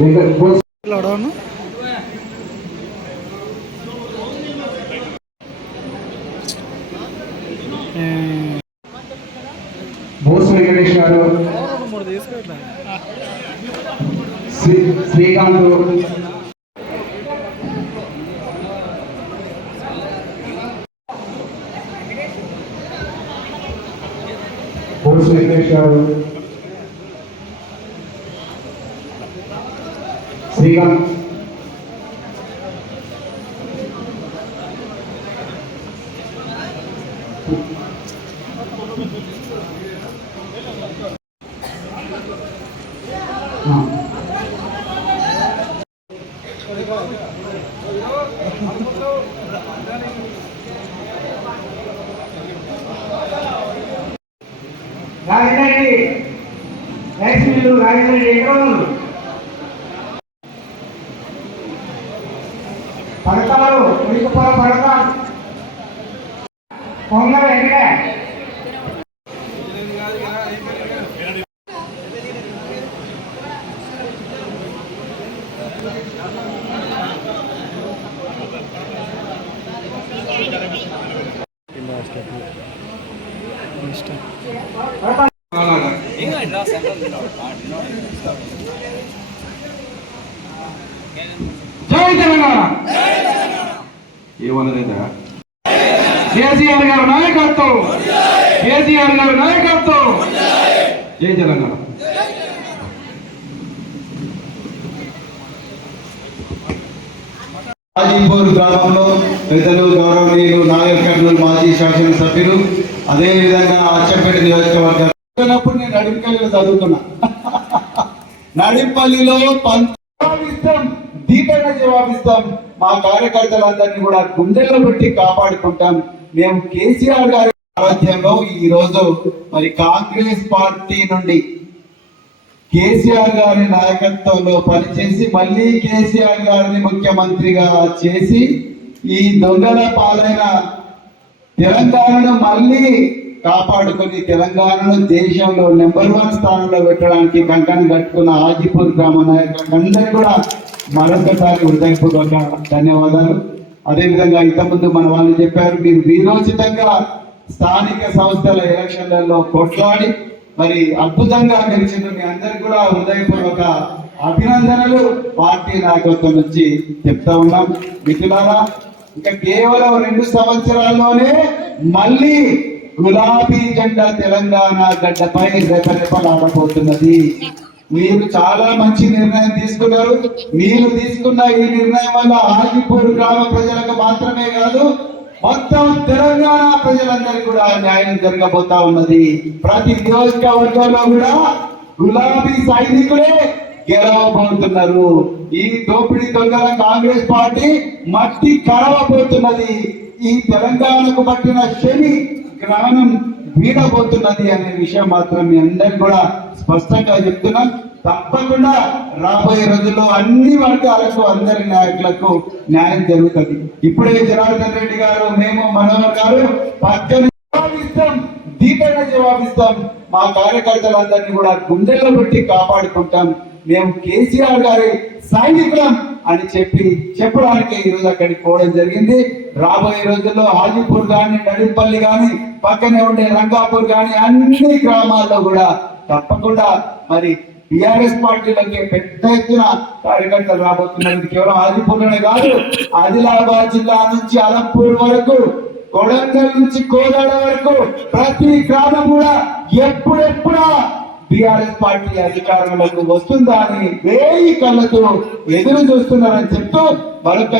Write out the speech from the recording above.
బోస్ వెంకటేష్ గారు, శ్రీకాంత్, బోస్ వెంకటేష్ గారు, శ్రీకాంత్, రాజధాని రైతులు రాజధాని ఎకరాలు పడతారు ఉడికిపోల పడతారు పొంగల్ ఎక్కడ జై తెలంగాణ. ఏమన్నదైతే కేసీఆర్ గారు నాయకత్వం, కేసీఆర్ గారు నాయకత్వం. జై తెలంగాణ. హాజీపూర్ గ్రామంలో పెద్దలు గౌరవనీయులు నాగర్ కర్నూలు మాజీ శాసనసభ్యులు, అదేవిధంగా అచ్చంపేట నియోజకవర్గం నేను నడిపల్లిలో చదువుతున్నా. నడిపల్లిలో జవాబిస్తాం, దీటంగా జవాబిస్తాం. మా కార్యకర్తలందరినీ కూడా గుండెల్లో పెట్టి కాపాడుకుంటాం. మేము కేసీఆర్ గారి సారథ్యంలో ఈ రోజు మరి కాంగ్రెస్ పార్టీ నుండి కేసీఆర్ గారి నాయకత్వంలో పనిచేసి మళ్ళీ కేసీఆర్ గారిని ముఖ్యమంత్రిగా చేసి ఈ దొంగల పాలైన తెలంగాణను మళ్ళీ కాపాడుకొని తెలంగాణను దేశంలో నెంబర్ 1 స్థానంలో పెట్టడానికి కంకణం కట్టుకున్న హాజీపూర్ గ్రామ నాయకులందరికీ కూడా మరొకసారి హృదయపూర్వక ధన్యవాదాలు. అదేవిధంగా ఇంతకుముందు మన వాళ్ళు చెప్పారు, మీరు వీరోచితంగా స్థానిక సంస్థల ఎలక్షన్లలో కొట్లాడి మరి అద్భుతంగా గెలిచిన మీ అందరికి కూడా హృదయపూర్వక అభినందనలు పార్టీ నాయకత్వం నుంచి చెప్తా ఉన్నాం. మిత్రులారా, ఇంకా కేవలం 2 సంవత్సరాల్లోనే మళ్ళీ గులాబీ జెండా తెలంగాణ గడ్డపై రెపరెపలాడబోతున్నది. మీరు చాలా మంచి నిర్ణయం తీసుకున్నారు. మీరు తీసుకున్న ఈ నిర్ణయం వల్ల హాజీపూర్ గ్రామ ప్రజలకు మాత్రమే కాదు, మొత్తం తెలంగాణ ప్రజలందరికీ కూడా న్యాయం జరగబోతా ఉన్నది. ప్రతి నియోజకవర్గంలో కూడా గులాబీ సైనికులే గెలవబోతున్నారు. ఈ దోపిడీ దొంగల కాంగ్రెస్ పార్టీ మట్టి కరవబోతున్నది. ఈ తెలంగాణకు పట్టిన శని గ్రహణం వీడబోతున్నది అనే విషయం మాత్రం మీ అందరికి కూడా స్పష్టంగా చెప్తున్నాం. తప్పకుండా రాబోయే రోజుల్లో అన్ని వర్గాలకు, అందరి నాయకులకు న్యాయం జరుగుతుంది. ఇప్పుడే జనార్దన్ రెడ్డి గారు, మేము మనోహర్ గారు జవాబిస్తాం, దీటంగా జవాబిస్తాం. మా కార్యకర్తలందరినీ కూడా గుండెల్లో పెట్టి కాపాడుకుంటాం. మేము కేసీఆర్ గారి సైనికులం అని చెప్పడానికి ఈరోజు అక్కడికి పోవడం జరిగింది. రాబోయే రోజుల్లో హాజీపూర్ కానీ, నడింపల్లి కానీ, పక్కనే ఉండే రంగాపూర్ కానీ అన్ని గ్రామాల్లో కూడా తప్పకుండా మరి టిఆర్ఎస్ పార్టీలకి పెద్ద ఎత్తున కార్యకర్తలు రాబోతున్నారు. కేవలం హాజీపూర్లోనే కాదు, ఆదిలాబాద్ జిల్లా నుంచి అలంపూర్ వరకు, కొడంగల్ నుంచి కోదాడ వరకు ప్రతి గ్రామం కూడా ఎప్పుడెప్పుడా టిఆర్ఎస్ పార్టీ అధికారంలోకి వస్తుందా అని 1000 కళ్ళతో ఎదురు చూస్తున్నారని చెప్తూ మరొక